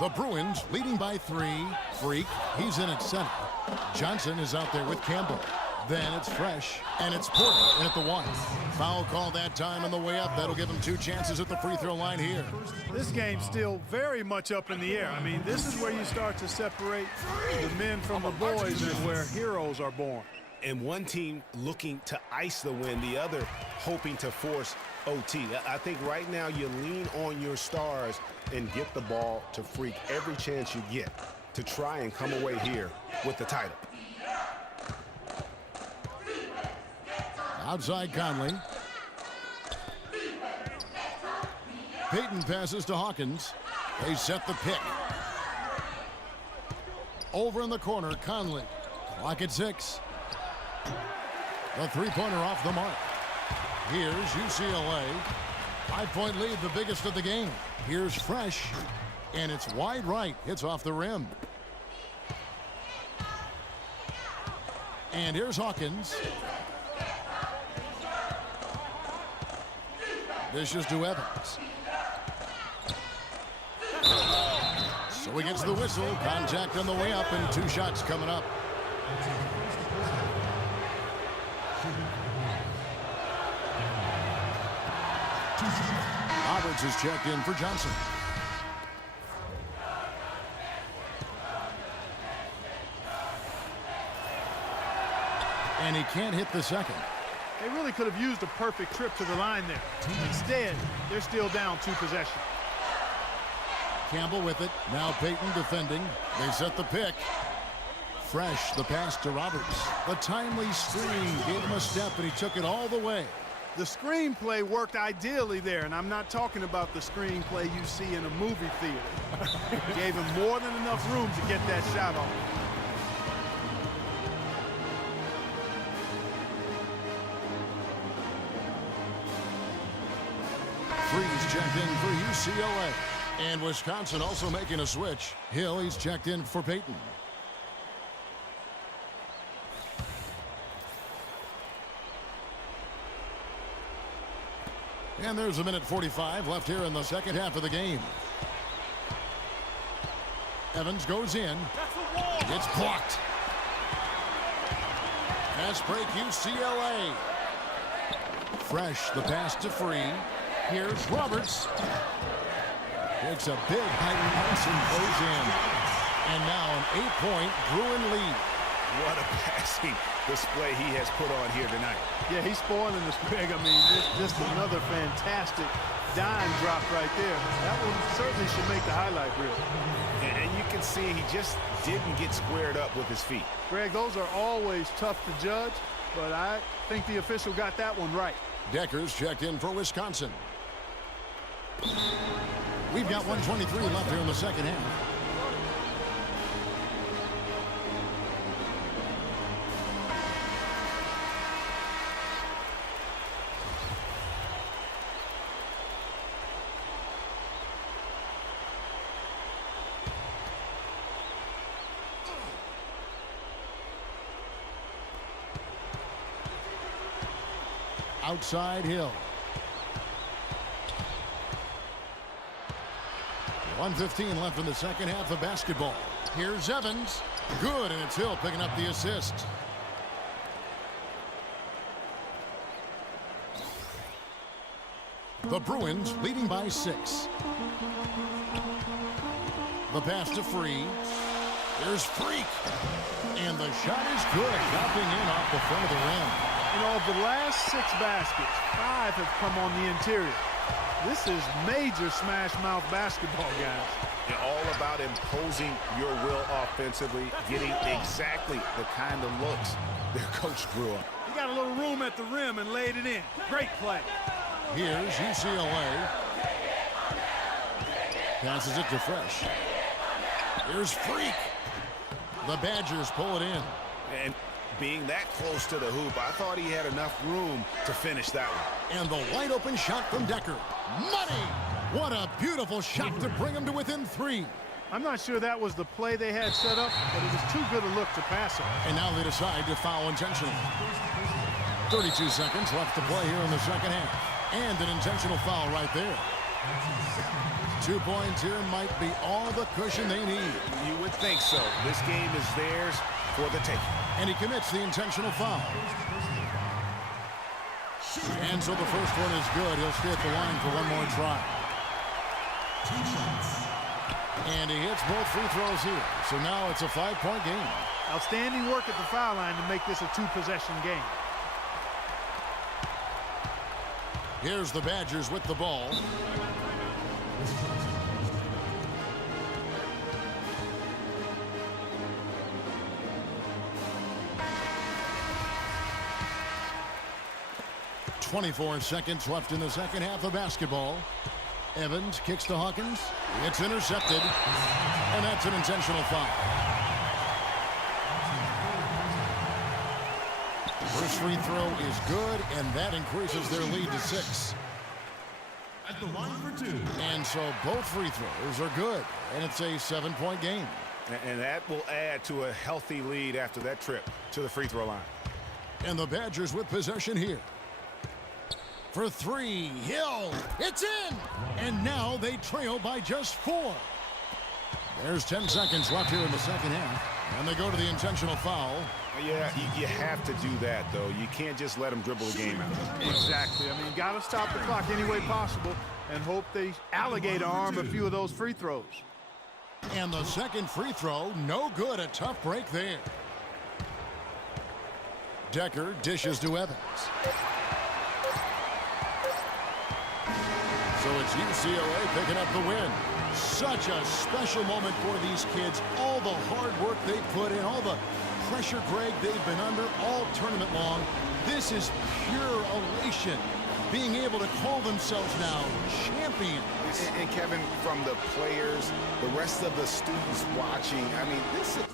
The Bruins leading by 3. Freak, he's in at center. Johnson is out there with Campbell. Then it's Fresh, and it's Porter in at the 1. Foul call that time on the way up. That'll give him 2 chances at the free throw line here. This game's still very much up in the air. I mean, this is where you start to separate the men from the boys and where heroes are born. And one team looking to ice the win, the other hoping to force OT. I think right now you lean on your stars and get the ball to Freak every chance you get to try and come away here with the title. Outside Conley. Payton passes to Hawkins. They set the pick. Over in the corner, Conley. Clock at 6. The three-pointer off the mark. Here's UCLA. 5-point lead, the biggest of the game. Here's Fresh, and it's wide right. Hits off the rim. And here's Hawkins. Dishes to Evans. So he gets the whistle. Contact on the way up, and 2 shots coming up. Roberts is checked in for Johnson. And he can't hit the second. They really could have used a perfect trip to the line there. Instead, they're still down 2 possessions. Campbell with it. Now Payton defending. They set the pick. Fresh, the pass to Roberts. The timely screen gave him a step, and he took it all the way. The screenplay worked ideally there, and I'm not talking about the screenplay you see in a movie theater. Gave him more than enough room to get that shot off. Freeze checked in for UCLA. And Wisconsin also making a switch. Hill, he's checked in for Payton. And there's a minute 45 left here in the second half of the game. Evans goes in. It's blocked. Fast break UCLA. Fresh, the pass to Free. Here's Roberts. Takes a big height pass and goes in. And now an 8-point Bruin lead. What a passing display he has put on here tonight. Yeah, he's spoiling this, Greg. I mean, just another fantastic dime drop right there. That one certainly should make the highlight reel. And you can see he just didn't get squared up with his feet. Greg, those are always tough to judge, but I think the official got that one right. Decker's checked in for Wisconsin. We've got 1:23 left here in the second half. Outside Hill. 1:15 left in the second half of basketball. Here's Evans. Good, and it's Hill picking up the assist. The Bruins leading by 6. The pass to Free. There's Freak. And the shot is good. Dropping in off the front of the rim. You know, of the last 6 baskets, 5 have come on the interior. This is major smash mouth basketball, guys. You're all about imposing your will offensively, getting exactly the kind of looks their coach drew up. He got a little room at the rim and laid it in. Great play. Here's UCLA. Passes it to Fresh. Here's Freak. The Badgers pull it in. And being that close to the hoop, I thought he had enough room to finish that one. And the wide open shot from Decker. Money! What a beautiful shot to bring him to within 3. I'm not sure that was the play they had set up, but it was too good a look to pass it. And now they decide to foul intentionally. 32 seconds left to play here in the second half. And an intentional foul right there. 2 points here might be all the cushion they need. You would think so. This game is theirs for the taking. And he commits the intentional foul. And so the first one is good. He'll stay at the line for one more try. And he hits both free throws here. So now it's a 5-point game. Outstanding work at the foul line to make this a 2-possession game. Here's the Badgers with the ball. .24 seconds left in the second half of basketball. Evans kicks to Hawkins. It's intercepted. And that's an intentional foul. First free throw is good, and that increases their lead to 6. At the line for 2. And so both free throws are good, and it's a 7-point game. And that will add to a healthy lead after that trip to the free throw line. And the Badgers with possession here. For 3, Hill, it's in! And now they trail by just 4. There's 10 seconds left here in the second half, and they go to the intentional foul. Yeah, you have to do that, though. You can't just let them dribble the game out. Exactly. I mean, you got to stop the clock any way possible and hope they alligator arm a few of those free throws. And the second free throw, no good. A tough break there. Decker dishes to Evans. So it's UCLA picking up the win. Such a special moment for these kids. All the hard work they put in, all the pressure, Greg, they've been under all tournament long. This is pure elation. Being able to call themselves now champions. And Kevin, from the players, the rest of the students watching, I mean, this is